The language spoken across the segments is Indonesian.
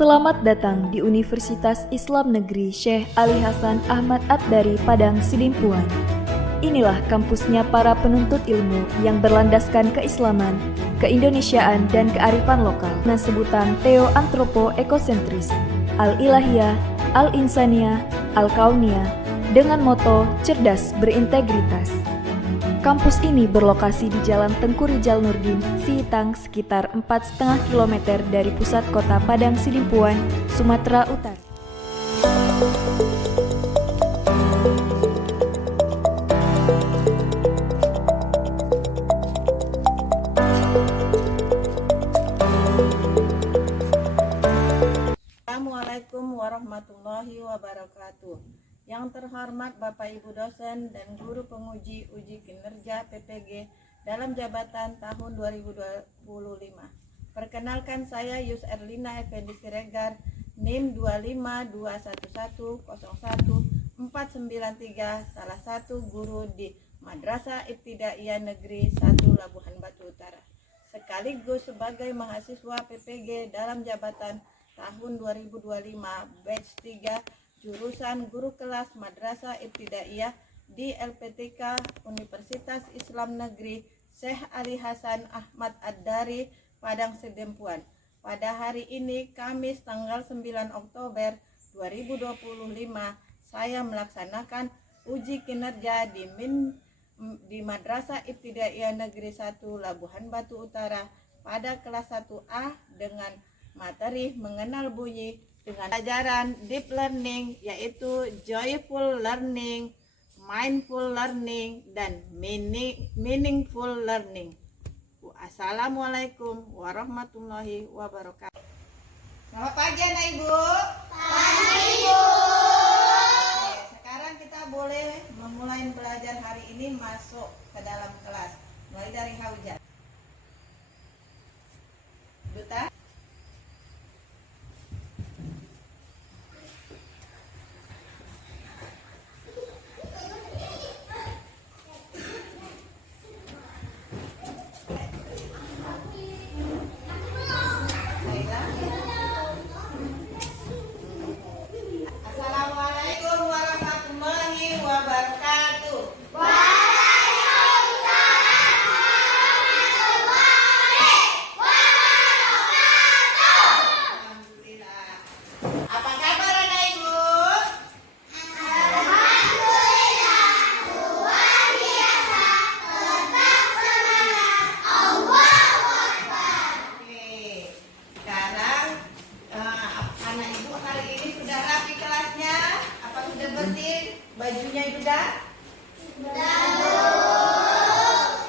Selamat datang di Universitas Islam Negeri Syekh Ali Hasan Ahmad Ad-Dari Padang Sidimpuan. Inilah kampusnya para penuntut ilmu yang berlandaskan keislaman, keindonesiaan, dan kearifan lokal. Dengan sebutan Theo-Antropo-Ekosentris, Al-Ilahiyah, Al-Insaniyah, Al-Kauniyah, dengan moto cerdas berintegritas. Kampus ini berlokasi di Jalan Tengku Rijal Nurdin, Sihitang, sekitar 4,5 km dari pusat kota Padang Sidimpuan, Sumatera Utara. Assalamualaikum warahmatullahi wabarakatuh. Yang terhormat Bapak Ibu dosen dan guru penguji uji kinerja PPG dalam jabatan tahun 2025. Perkenalkan, saya Yus Erlina Effendi Siregar, NIM 25211011493, salah satu guru di Madrasah Ibtidaiyah Negeri 1 Labuhan Batu Utara, sekaligus sebagai mahasiswa PPG dalam jabatan tahun 2025 batch 3 jurusan guru kelas Madrasah Ibtidaiyah di LPTK Universitas Islam Negeri Syekh Ali Hasan Ahmad Ad-Dari Padang Sidimpuan. Pada hari ini Kamis tanggal 9 Oktober 2025 saya melaksanakan uji kinerja di Madrasah Ibtidaiyah Negeri 1 Labuhan Batu Utara pada kelas 1A dengan materi mengenal bunyi dengan pelajaran deep learning, yaitu joyful learning, mindful learning, dan meaningful learning. Assalamualaikum warahmatullahi wabarakatuh. Selamat pagi anak ibu. Pagi ibu. Sekarang kita boleh memulai belajar hari ini, masuk ke dalam kelas. Mulai dari Haujat. Duta. Assalamualaikum warahmatullahi wabarakatuh. Waalaikumsalam warahmatullahi wabarakatuh. Alhamdulillah. Apa kabar anak ibu? Alhamdulillah, luar biasa. Tetap semangat. Allahu Akbar. Oke. Sekarang anak ibu hari ini sudah rapi kelasnya? Apa sudah bersih bajunya sudah? Sudah.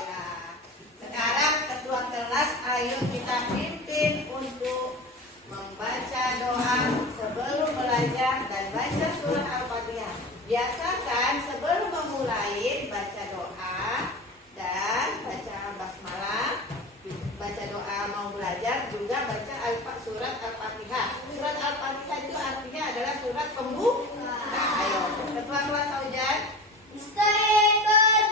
Ya. Sekarang ketua kelas, ayo kita pimpin untuk membaca doa sebelum belajar dan baca surah Al-Fatihah. Biasakan sebelum memulai baca doa dan baca basmalah, baca doa mau belajar, juga baca surat Al-Fatihah. Surat Al-Fatihah itu artinya adalah surat pembuka. Nah, ayo, ketua kelas Aujan. Istaiqad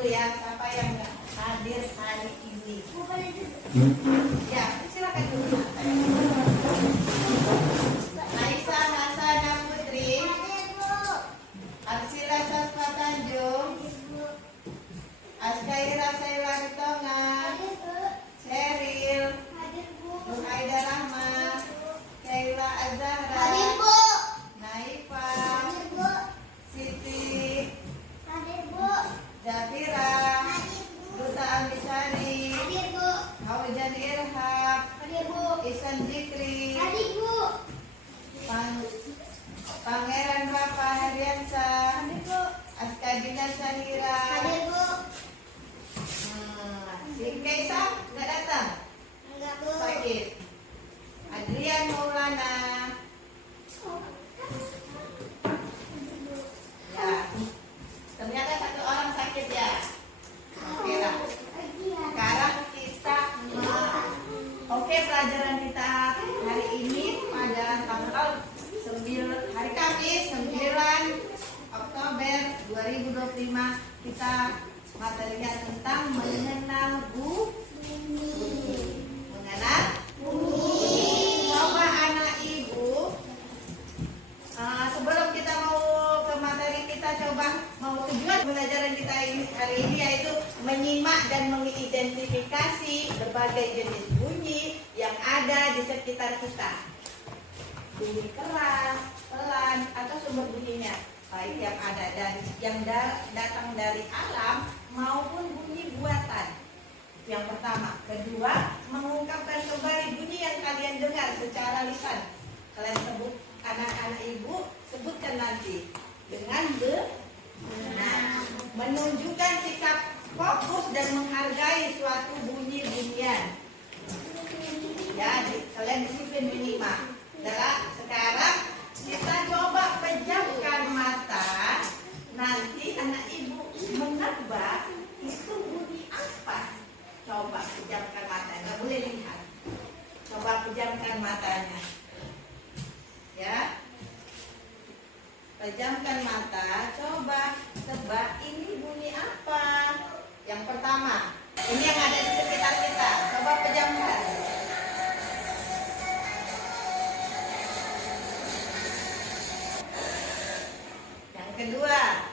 dulu ya, siapa yang nggak hadir hari ini? Ya, silakan dulu. Naisa Hasana Putri, Arsila Sasma Tanjung, Askaira Saila Ritonga, Sheryl, Nuhaida Rahma, Sheila Azahra, Naifa, Siti, Zafira, Duta Amisari, Haujan Irhab, Isan Zikri, Pangeran Rapa Hadiansa, Askadina Sahira, si Kaisa nggak datang, sakit. Adrian Maulana, ya, ternyata satu orang sakit ya. Oke lah. Sekarang kita oke, pelajaran kita hari ini pada tanggal 9 hari Kamis 9 Oktober 2025 kita materinya tentang mengenal mengenal coba anak ibu sebelum kita mau ke materi kita coba mau tujuan pelajaran kita hari ini yaitu menyimak dan mengidentifikasi berbagai jenis bunyi yang ada di sekitar kita. Bunyi keras, pelan, atau sumber bunyinya, baik yang ada dari datang dari alam maupun bunyi buatan. Yang pertama, kedua, mengungkapkan kembali bunyi yang kalian dengar secara lisan. Kalian sebut, anak-anak ibu sebutkan nanti dengan benar, menunjukkan sikap fokus dan menghargai suatu bunyi-bunyian. Ya, kalian disiplin minimal. Sekarang kita coba pejamkan mata. Nanti anak ibu menebak itu bunyi apa. Coba pejamkan mata, nggak boleh lihat. Coba pejamkan matanya. Ya, pejamkan mata. Coba tebak ini bunyi apa. Yang pertama, ini yang ada di sekitar kita. Coba pejamkan. Kedua,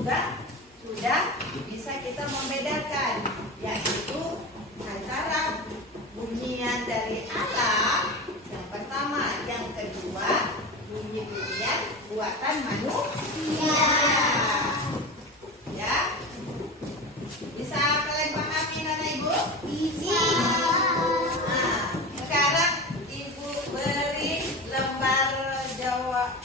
juga sudah bisa kita membedakan, yaitu antara bunyian dari alam yang pertama, yang kedua bunyi-bunyian buatan manusia. Ya, bisa kalian pahami Nana Ibu? Bisa. Nah, sekarang Ibu beri lembar jawab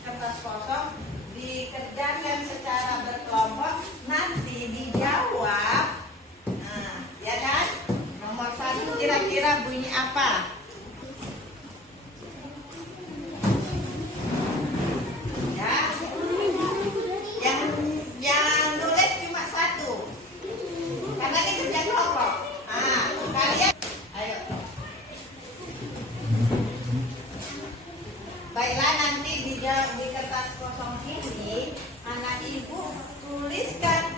kertas kosong, dikerjakan secara berkelompok, nanti dijawab. Nah, ya kan? Nomor 1 kira-kira bunyi apa? Yang nulis cuma 1. Karena ini kerja kelompok. Nah, kalian ayo. Baiklah, nanti di kertas kosong ini anak ibu tuliskan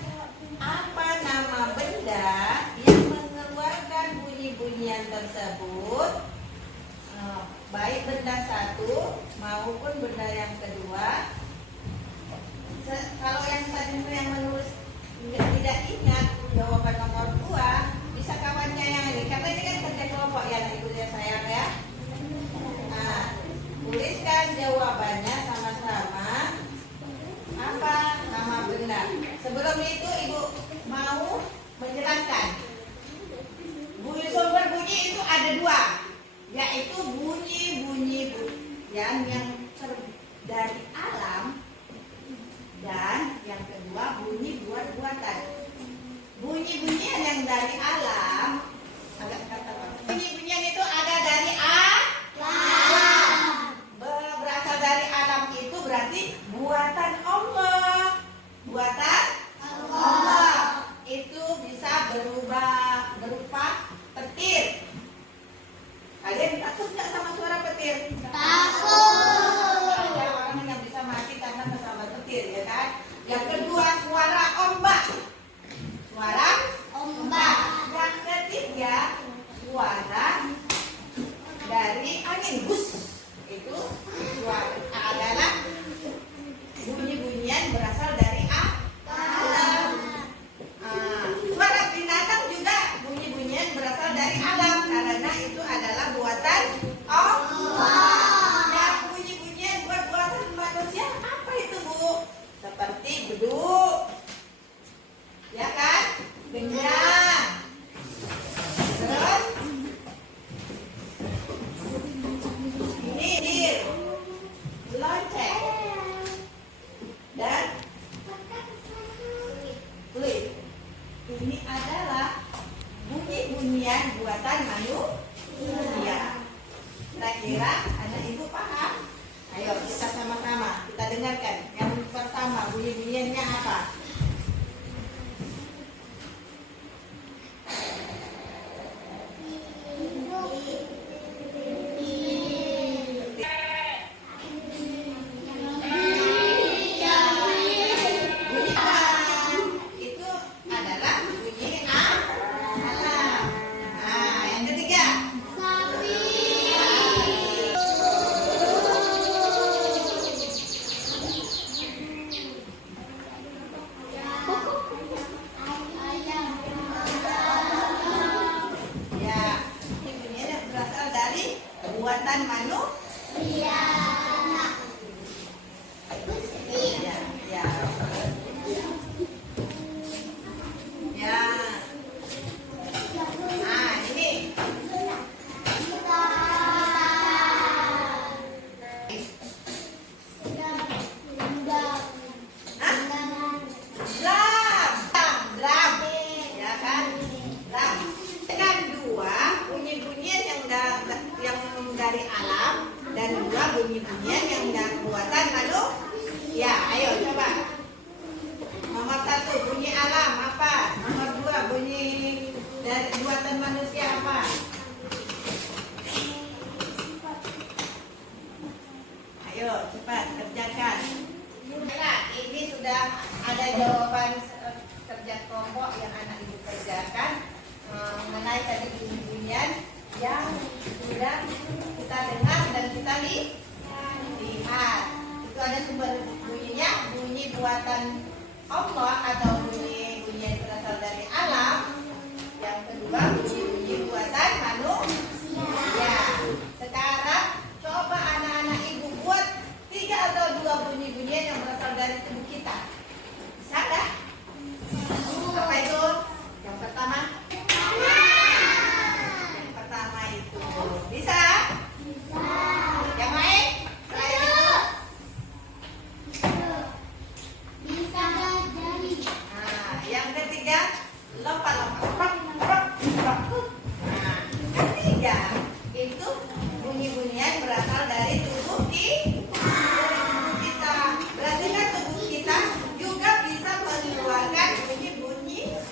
apa nama benda yang mengeluarkan bunyi-bunyian tersebut, baik benda 1 maupun benda yang kedua. Kalau yang tadi itu yang menulis tidak ingat jawaban nomor 2, bisa kawannya yang ini, karena ini kan kerja kelompok ya ibu ya sayang ya. Nah, tuliskan jawabannya sama-sama, apa nama benda. Sebelum itu ibu mau menjelaskan sumber bunyi itu ada 2, yaitu bunyi-bunyi yang dari alam, dan yang kedua bunyi buat-buatan. Bunyi-bunyian yang dari alam, bunyi-bunyian itu ada dari alam. Berasal dari alam itu berarti buatan Allah. Buatan Allah itu bisa berupa petir. Kalian takut nggak sama suara petir? Takut. Ada orang yang bisa mati karena kesambar petir, ya kan? Yang kedua, suara ombak. Suara ombak. Yang ketiga, suara dari angin bus. Itu suara adalah bunyi-bunyian berasal dari alam. Suara binatang juga bunyi-bunyian berasal dari alam, karena itu adalah buatan Allah. Dan bunyi-bunyian buatan manusia apa itu, Bu? Seperti beduk, ya kan? Genjang. Terus ini dir, lonceng, dan kulit. Ini adalah bunyi-bunyian buatan manusia. Kira-kira anak ibu paham? Ayo kita sama-sama kita dengarkan. Yang pertama, bunyi-bunyiannya apa? Itu adalah bunyi alam. Nah, yang ketiga. Ya, ini bunyinya berasal dari buatan manusia. Ya, ya. Ya. Nah, ini. Drum, ya kan? Drum. Kan 2 bunyi-bunyian yang dari alam, dan 2 bunyi-bunyian yang dari buatan manusia. Ayo coba. Nomor 1 bunyi alam apa? Nomor 2 bunyi dari buatan manusia apa? Ayo cepat kerjakan. Nah, ini sudah ada jawaban kerja kelompok yang anak ibu kerjakan mengenai tadi bunyi-bunyian yang sudah kita dengar dan kita lihat. Itu ada sumber bunyinya, bunyi buatan Allah atau bunyi-bunyi yang berasal dari alam. Yang kedua bunyi-bunyi buatan manusia. Sekarang coba anak-anak ibu buat 3 atau 2 bunyi-bunyian yang berasal dari tubuh kita. Bisa nggak? Apa itu? Yang pertama? Yang pertama itu bisa? Yang lain? Selain itu? Nah, yang ketiga lompat-lompat. Nah, ketiga itu bunyi-bunyian berasal dari tubuh kita. Berarti kan tubuh kita juga bisa mengeluarkan bunyi-bunyian.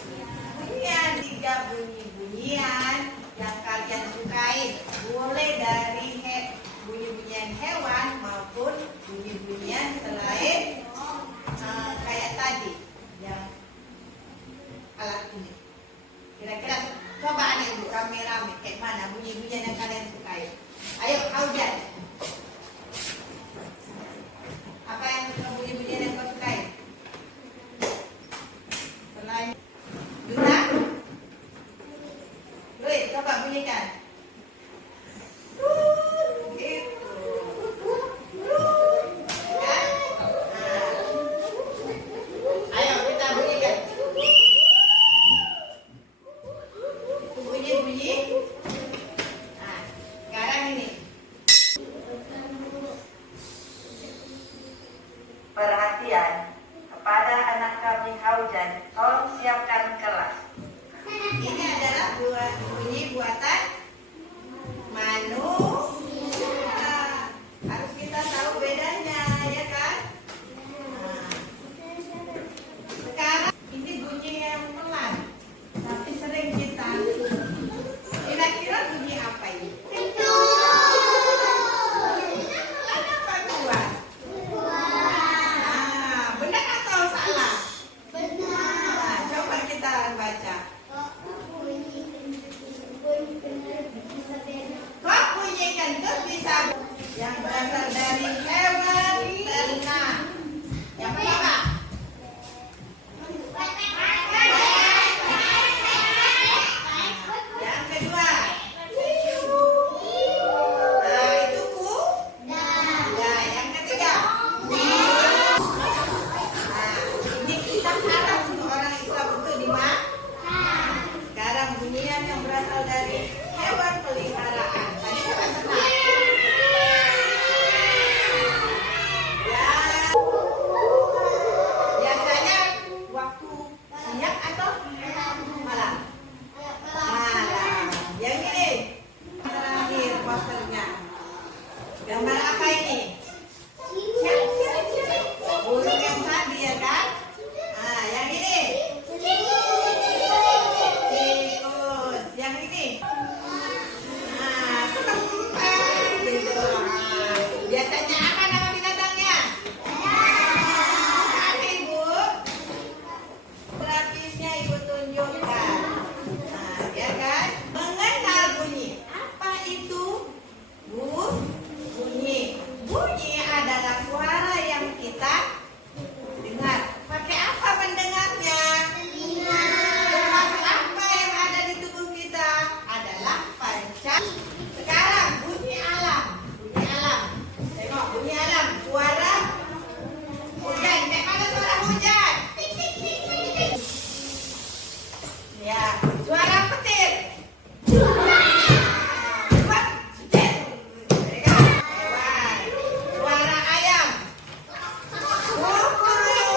3 bunyi-bunyian yang kalian sukai, boleh dari bunyi-bunyian hewan maupun bunyi-bunyian selain kayak tadi yang alat ini. Kira-kira coba anak ibu rame-rame kayak mana bunyi-bunyian yang kalian sukai. Ayo Aujan, apa yang bunyi-bunyian yang kau sukai selain Duna? Dui, coba bunyikan. Gitu. Kan? Ayo kita bunyikan. Itu bunyi-bunyi. Nah, sekarang ini. Perhatian kepada anak kami Haujan, tolong siapkan kelas. Ini adalah bunyi buatan manusia. Harus kita tahu bedanya, ya kan? Nah, sekarang ini bunyi yang pelan, tapi sering kita. Kira-kira bunyi apa ini? Apa keluar? Nah, benar atau salah? Nah, coba kita baca. Kok bunyi kentut bisa yang berasal dari hewan ternak? Yang pertama. Yang kedua. Nah, itu kuda. Yang ketiga. Nah, ini kita harap untuk orang Islam untuk dimakan. Sekarang bunyian yang berasal dari hewan peliharaan. Tadi hewan ternak. Ya. Biasanya waktu siang atau malam? Malam. Yang ini terakhir posternya. Gambar apa ini? Burung yang tadi ya kan? Nah, yang ini. Tikus. Yang ini. Nah, tempat gitu. Nah, biasanya apa nama binatangnya? Apa ibu? Grafisnya ibu tunjukkan. Nah, ya kan? Mengenal bunyi. Apa itu? Bunyi. Bunyi adalah suara yang kita dengar. Pakai apa mendengarnya? Termasuk apa yang ada di tubuh kita? Adalah panca. Sekarang bunyi alam. Bunyi alam. Tengok bunyi alam. Suara hujan. Kayak mana suara hujan? Ya. Suara petir. Suara ayam. Suara kucing.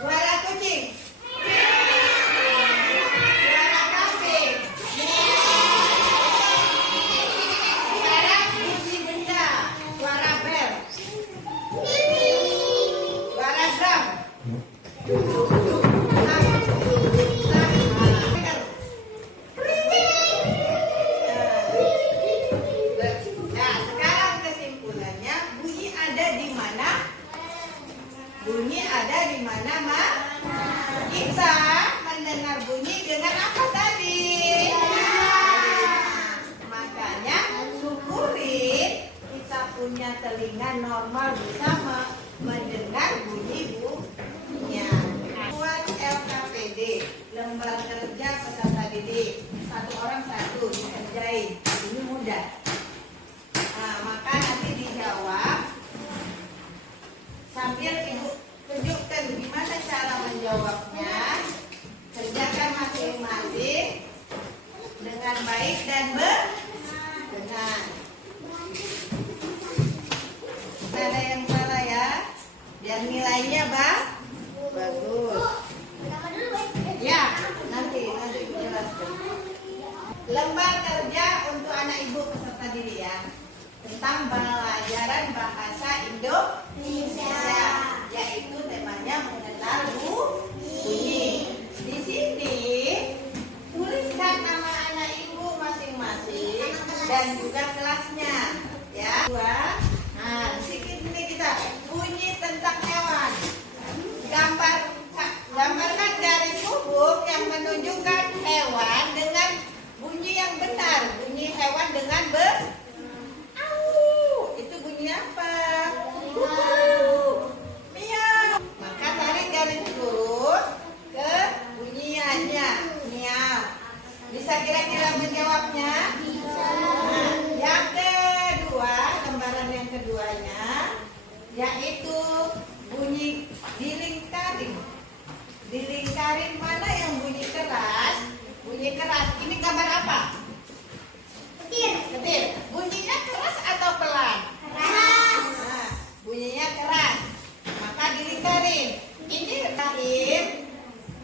Suara kambing. Suara bunyi benda. Suara bel. Suara drum. Nah, sekarang kesimpulannya bunyi ada di mana? Bunyi ada di mana, Ma? Kita mendengar bunyi dengan apa tadi? Makanya syukuri kita punya telinga normal bisa mendengar bunyi bunyinya. Buat LKPD, lembar kerja peserta didik, satu orang satu dikerjain, ini mudah. Nah, maka nanti dijawab sambil ibu tunjukkan gimana cara menjawabnya. Kerjakan masing-masing dengan baik dan benar. Tidak ada yang salah ya, biar nilainya bagus. Ya, nanti jelaskan. Lembar kerja untuk anak ibu peserta didik ya, tentang pelajaran bahasa Indonesia, yaitu temanya mengenal bunyi. Di sini tuliskan nama anak ibu masing-masing dan juga kelasnya ya. Nah, di sini kita bunyi tentang hewan. Gambarkan garis hubung yang menunjukkan hewan dengan bunyi yang benar. Bunyi hewan dengan itu bunyi apa? Miau. Maka tarik garis lurus ke bunyiannya. Miau. Bisa kira-kira menjawabnya? Nah, yang kedua, lembaran yang keduanya, yaitu bunyi dilingkarin. Dilingkarin mana yang bunyi keras? Bunyi keras. Ini gambar apa? Petir. Bunyinya keras atau pelan? Keras. Nah, bunyinya keras. Maka dilingkarin. Ini lahir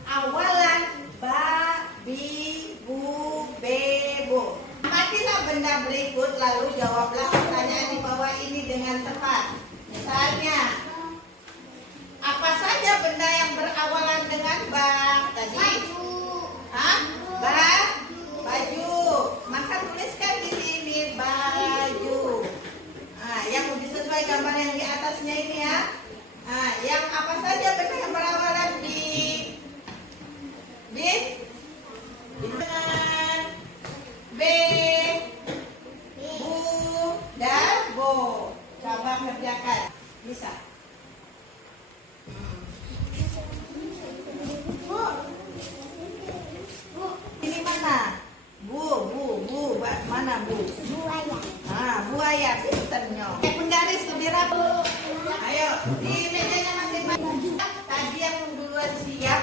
awalan ba, bi, bu, be, bu. Amatilah benda berikut lalu jawablah pertanyaan di bawah ini dengan tepat. Misalnya, apa saja benda yang berawalan dengan ba tadi? Baju. Maka tuliskan di sini baju. Nah, yang sesuai gambar yang di atasnya ini ya. Nah, yang apa saja benda yang berawalan dengan B, bu, dan bo. Coba kerjakan. Bisa. Ini mana? Bu. Mana bu? Buaya. Buaya. Pinternya. Penggaris lebih rapi. Ayo, di mejanya masing-masing. Tadi yang duluan siap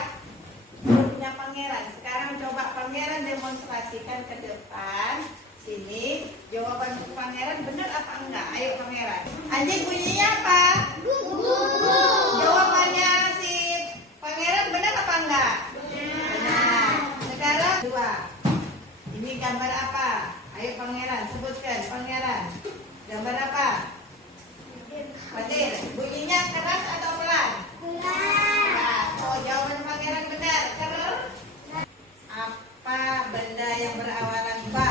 punya Pangeran. Sekarang coba Pangeran demonstrasikan ke depan. Sini, jawaban Pangeran benar apa enggak? Ayo Pangeran. Anjing bunyinya apa? Jawabannya si Pangeran benar apa enggak? Benar. Sekarang dua. Ini gambar apa? Ayo Pangeran, sebutkan Pangeran. Gambar apa? Petir. Bunyinya keras atau pelan? Keras. Oh, jawaban Pangeran benar. Keras. Apa benda yang berawalan ba?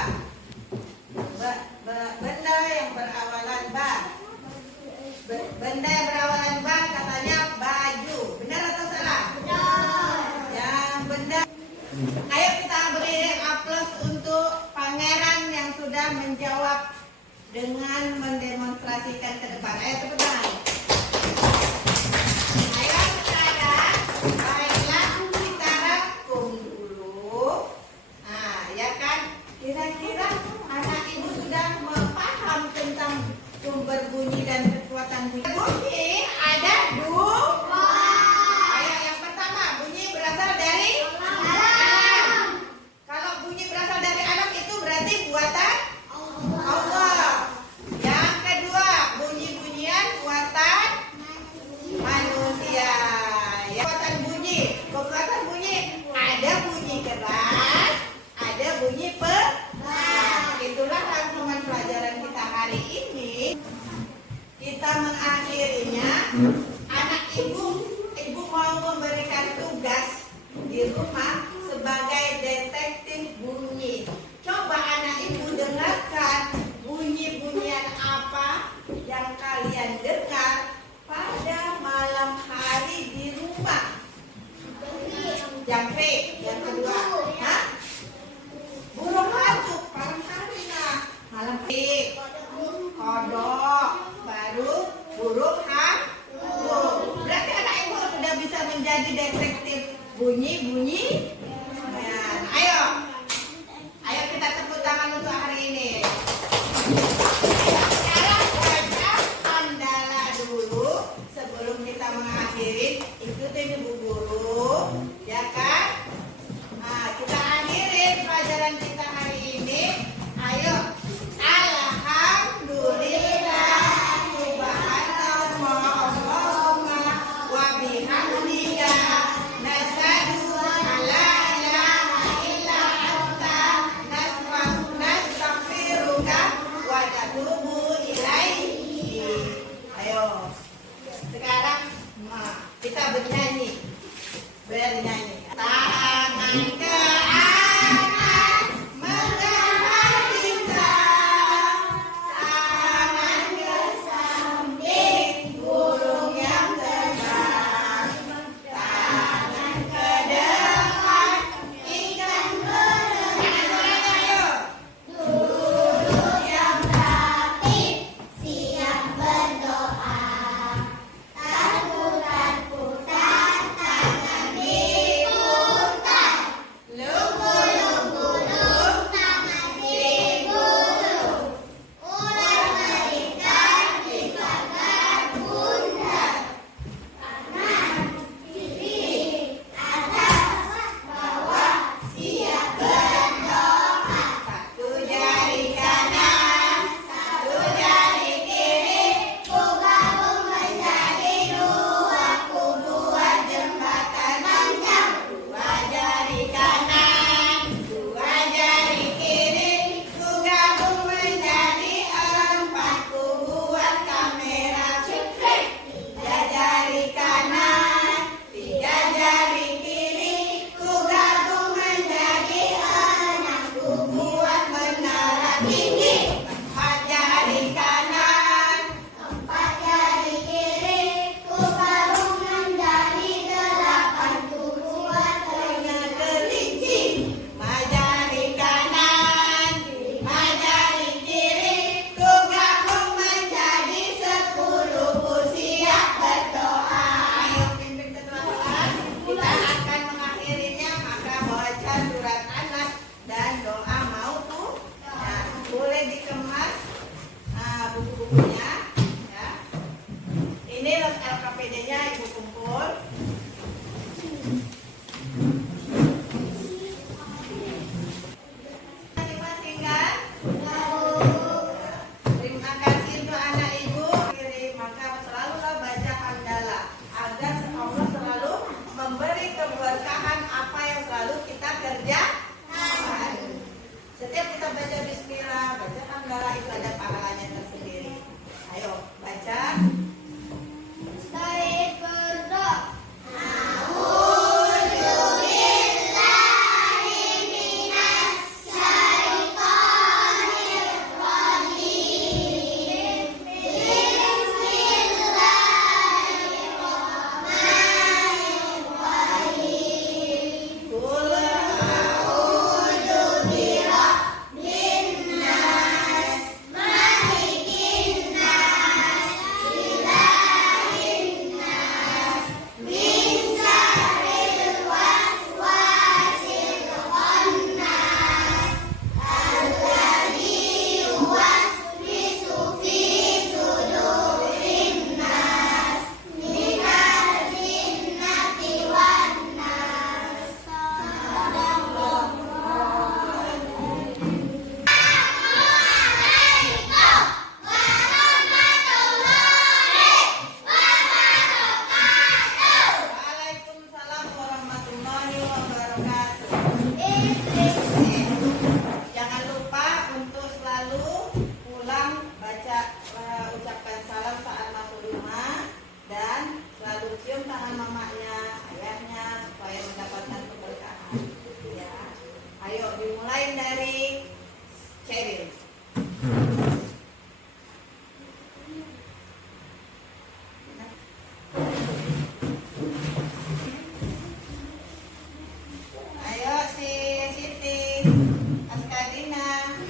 Benda yang berawalan ba. Benda yang berawalan ba katanya baju. Benar atau salah? Benar. Yang benar. Ayo kita beri aplaus untuk Pangeran yang sudah menjawab dengan mendemonstrasikan ke depan. Ayo tepuk tangan. Ayo sekarang, baiklah kita rangkum dulu. Nah, ya kan? Kira-kira anak ibu sudah paham tentang sumber bunyi dan kekuatan bunyi. Bunyi ada dua. Ayo yang pertama, bunyi berasal dari alam. Kalau bunyi berasal dari alam itu berarti buatan Allah. Yang kedua, bunyi-bunyian buatan manusia. Ya, kekuatan bunyi ada bunyi keras, ada bunyi pelan. Itulah rangkuman pelajaran kita hari ini. Kita mengakhirinya. Anak ibu mau memberikan tugas di rumah sebagai detektif bunyi. Coba anak ibu dengarkan bunyi-bunyian apa yang kalian dengar pada malam hari di rumah. Jangkrik. Yang kedua, burung hantu malam hari nah. Malam hari kodok, baru burung hantu.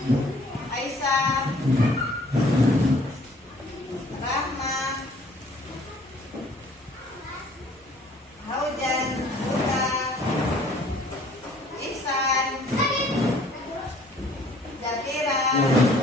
Aisyah, Rahma, Haujan, Buka, Ihsan, Zakira,